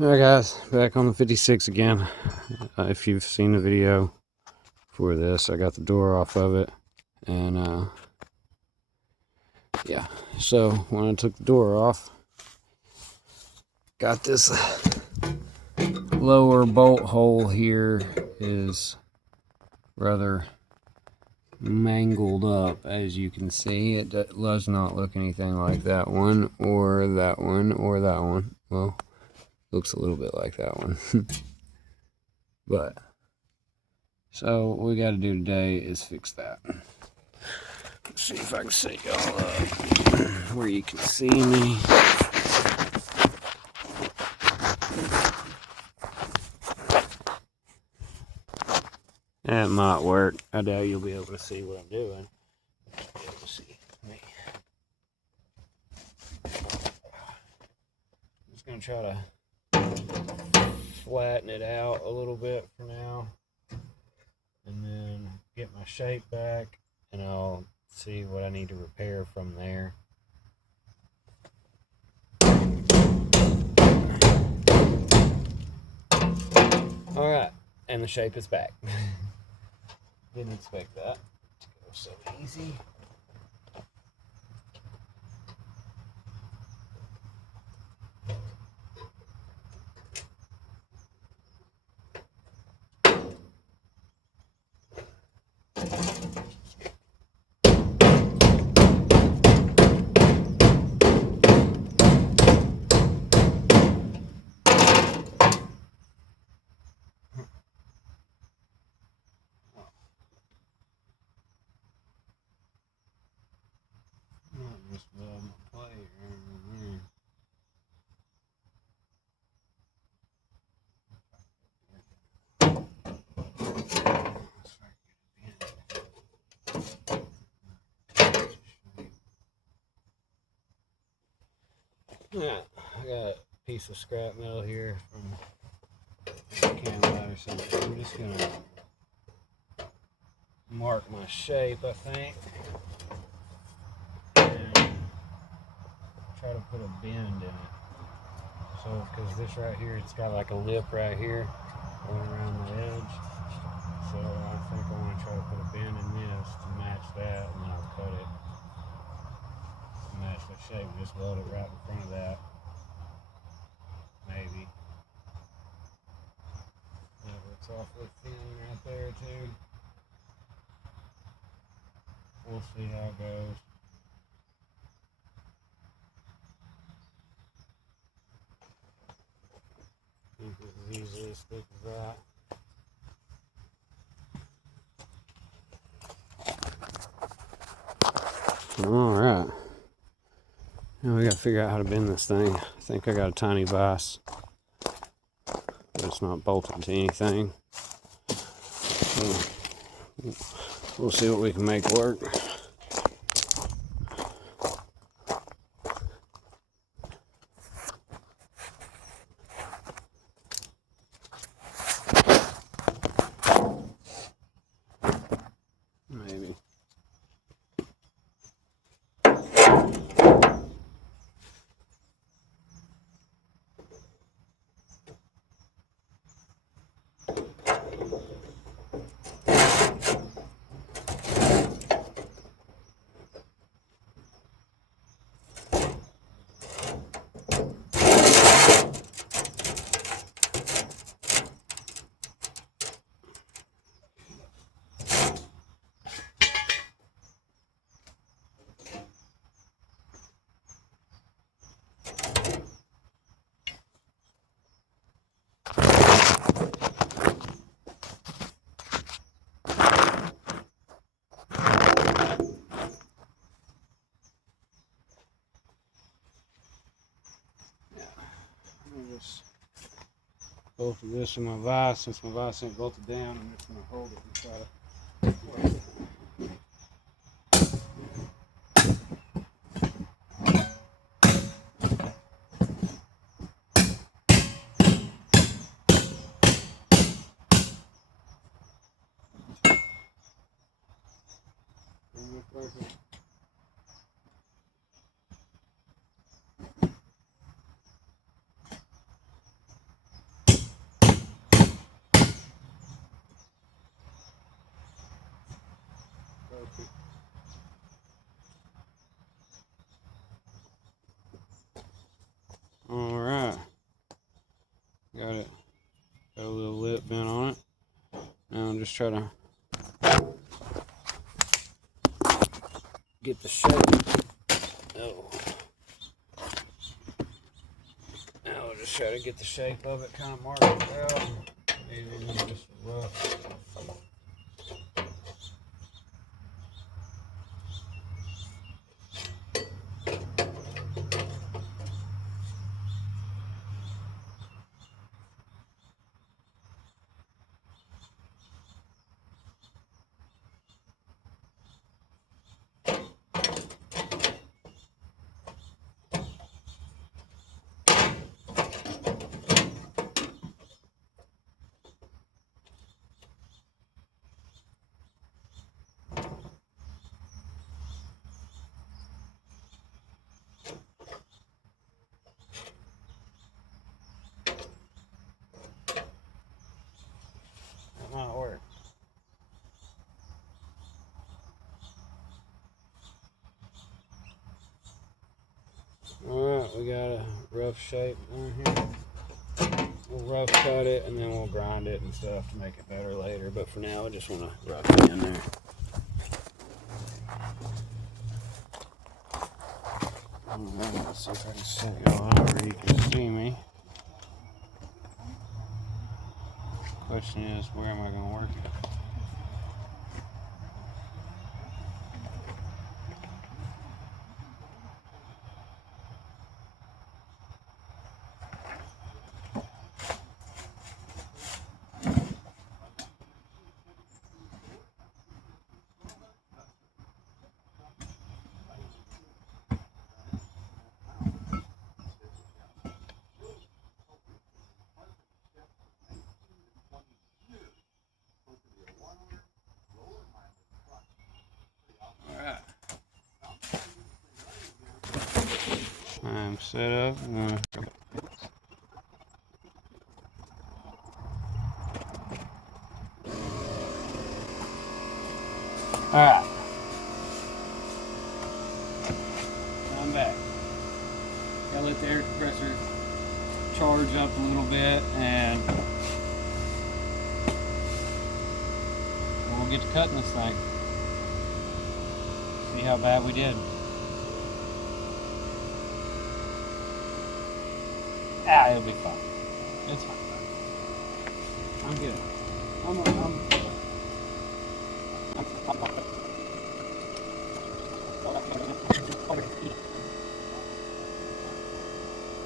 Alright guys, back on the 56 again. If you've seen the video for this, I got the door off of it. And yeah, so when I took the door off, got this lower bolt hole here is rather mangled up, as you can see. It does not look anything like that one or that one or that one. Well, looks a little bit like that one. But so what we got to do today is fix that. Let's see if I can set y'all up where you can see me. That might work. I doubt you'll be able to see what I'm doing. You'll be able to see me. I'm just going to try to flatten it out a little bit for now, and then get my shape back, and I'll see what I need to repair from there. Alright, and the shape is back. Didn't expect that to go so easy. Just my plate right there. Yeah, I got a piece of scrap metal here from a can light or something. I'm just gonna mark my shape, I think, and try to put a bend in it. So, because this right here, it's got like a lip right here going around the edge. So I think I want to try to put a bend in this to match that, and then I'll cut it to match the shape. Just weld it right in front of that. Maybe. That looks awfully thin right there too. We'll see how it goes. I think this is easily as thick as that. Alright. Now we gotta figure out how to bend this thing. I think I got a tiny vise, but it's not bolted to anything. So we'll see what we can make work. Maybe. Just bolted this in my vise. Since my vise ain't bolted down, I'm just gonna hold it and try to work it. Perfect. Alright. Got it. Got a little lip bent on it. Now I'm just trying to get the shape. Oh. Now I'll just try to get the shape of it, kind of mark it out. Maybe just rough. That might work. Alright, we got a rough shape down here. We'll rough cut it and then we'll grind it and stuff to make it better later. But for now, I just want to rough it in there. Alright, let's see if I can set y'all out where you can see me. Question is, where am I going to work it? I'm set up. Alright. I'm back. Gotta let the air compressor charge up a little bit and we'll get to cutting this thing. See how bad we did. Ah, it'll be fine. It's fine. I'm good.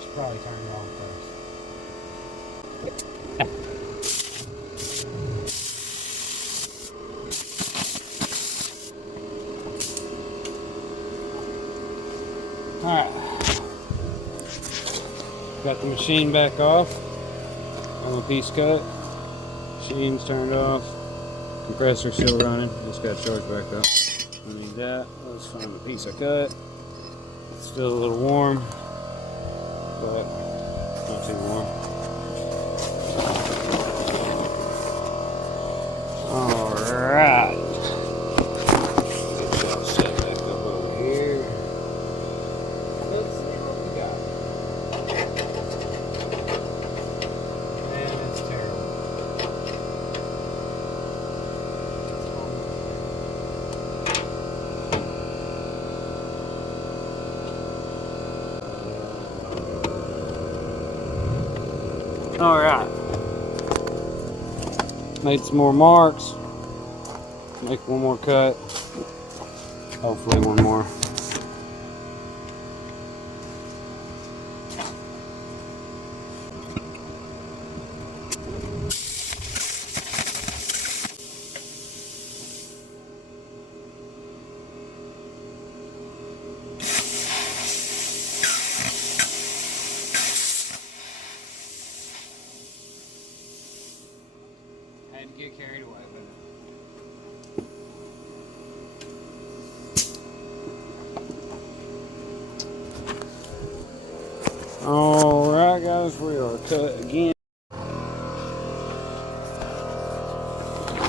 Should probably turn it on first. Alright. Got the machine back off. On the piece cut. Machine's turned off. Compressor still running. Just got charged back up. I need that. Let's find the piece I cut. It's still a little warm, but not too warm. Alright. Get y'all set back up over here. Let's see what we got. Man, it's terrible. Alright. Made some more marks. Make one more cut. Hopefully one more. Had to get carried away with it. Alright guys, we are cut again. I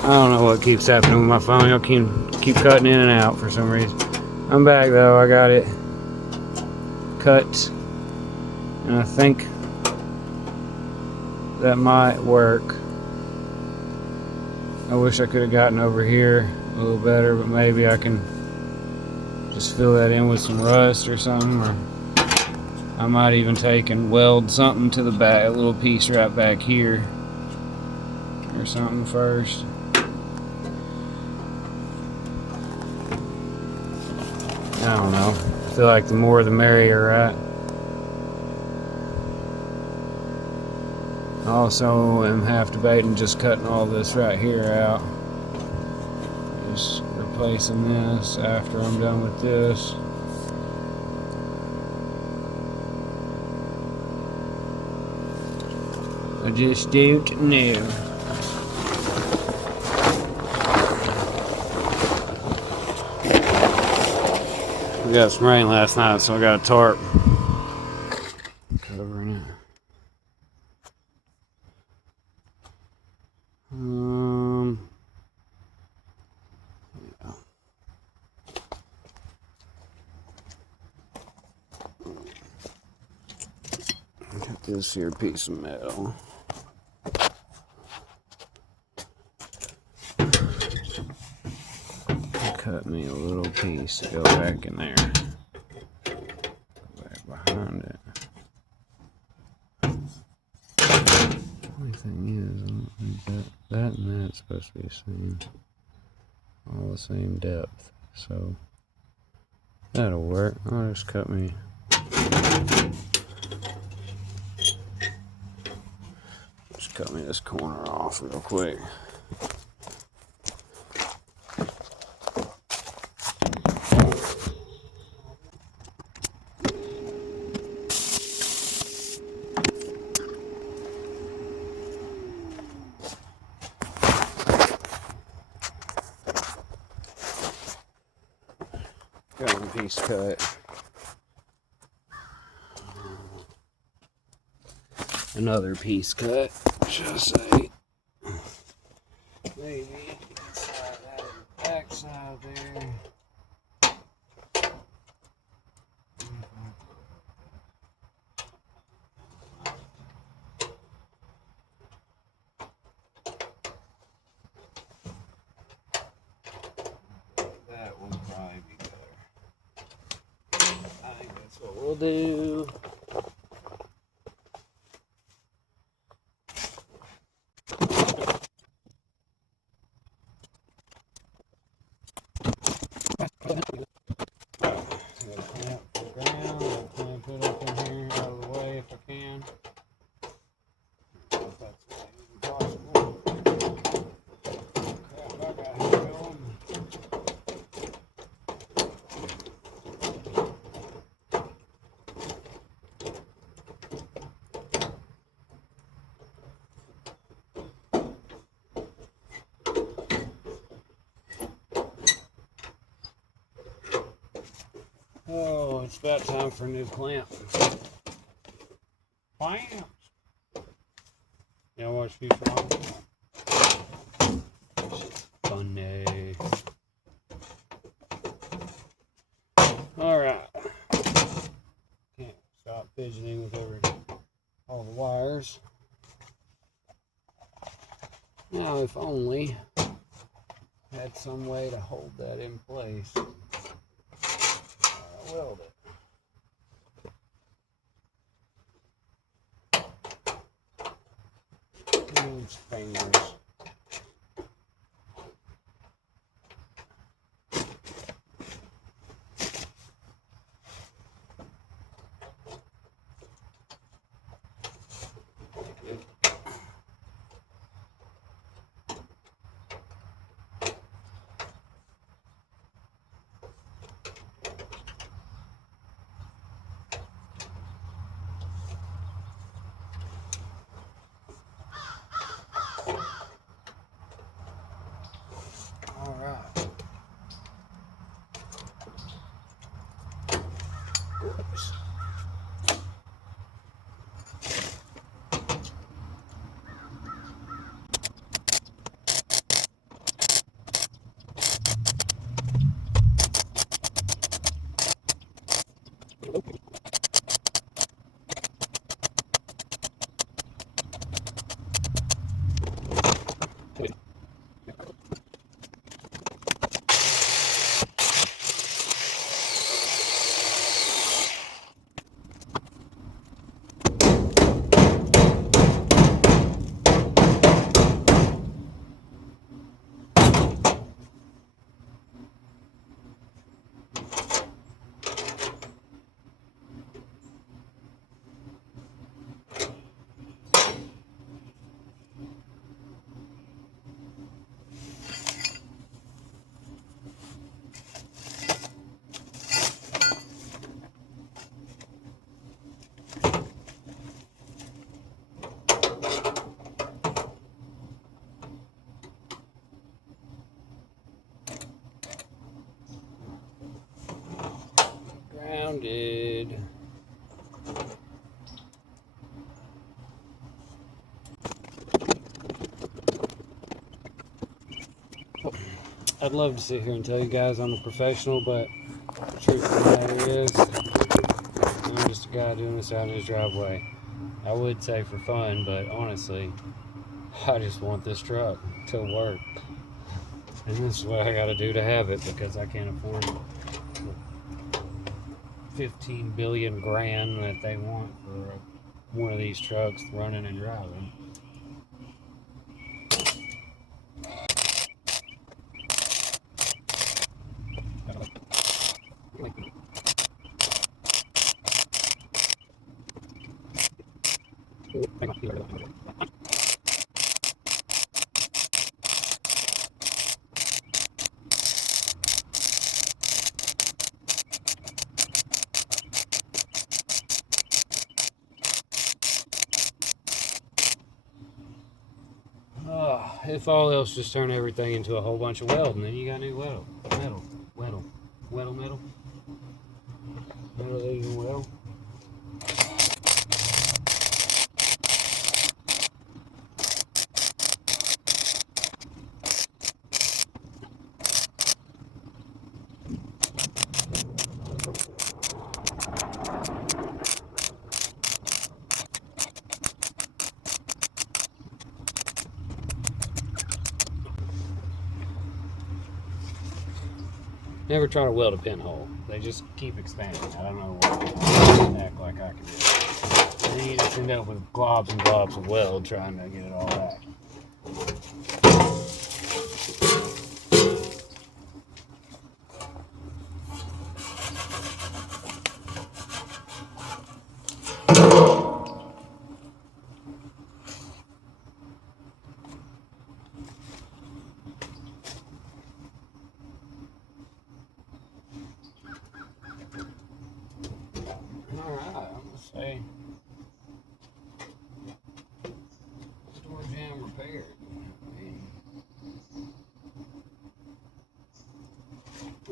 don't know what keeps happening with my phone. Y'all can keep cutting in and out for some reason. I'm back though. I got it cut and And I think that might work. I wish I could have gotten over here a little better, but maybe I can just fill that in with some rust or something, or I might even take and weld something to the back, a little piece right back here or something first. I don't know. I feel like the more the merrier, right? I also am half debating just cutting all this right here out. Just replacing this after I'm done with this. I just don't know. We got some rain last night, so I got a tarp covering it. Yeah. Got this here piece of metal. Cut me a little piece to go back in there. Go back behind it. The only thing is, I don't think that and that's supposed to be the same. All the same depth. So that'll work. I'll just cut me. Just cut me this corner off real quick. Got one piece cut. Another piece cut, should I say. Maybe inside that backside there. That will probably be better. I think that's what we'll do. Oh, it's about time for a new clamp. Clamps! Y'all watch Futurama? Funny. Alright. Can't stop fidgeting with all the wires. Now, if only I had some way to hold that in place. Weld it. Use fingers. I'd love to sit here and tell you guys I'm a professional, but the truth of the matter is, I'm just a guy doing this out in his driveway. I would say for fun, but honestly, I just want this truck to work. And this is what I gotta do to have it, because I can't afford 15 billion grand that they want for one of these trucks running and driving. If all else, just turn everything into a whole bunch of weld, and then you got new metal, leaving weld. Never try to weld a pinhole. They just keep expanding. I don't know why they act like I can do it. And then you just end up with globs and globs of weld trying to get it all back. Alright, I'm gonna say storage jam repaired.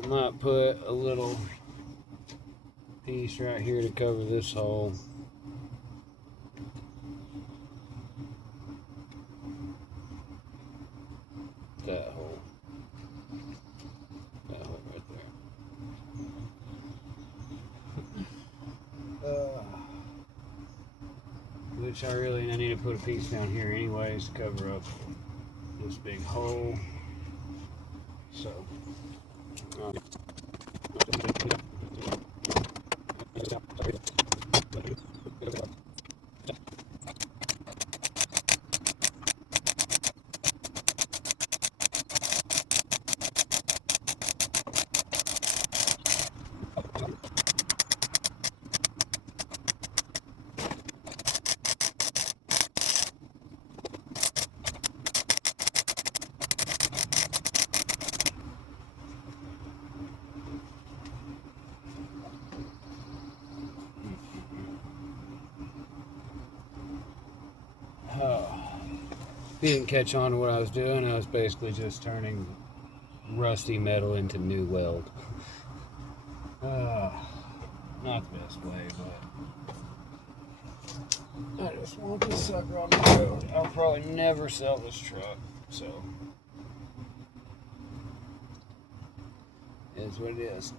I might put a little piece right here to cover this hole. That hole. That hole right there. Which I need to put a piece down here anyways to cover up this big hole. So if you didn't catch on to what I was doing, I was basically just turning rusty metal into new weld. Not the best way, but I just want this sucker on the road. I'll probably never sell this truck, so it is what it is.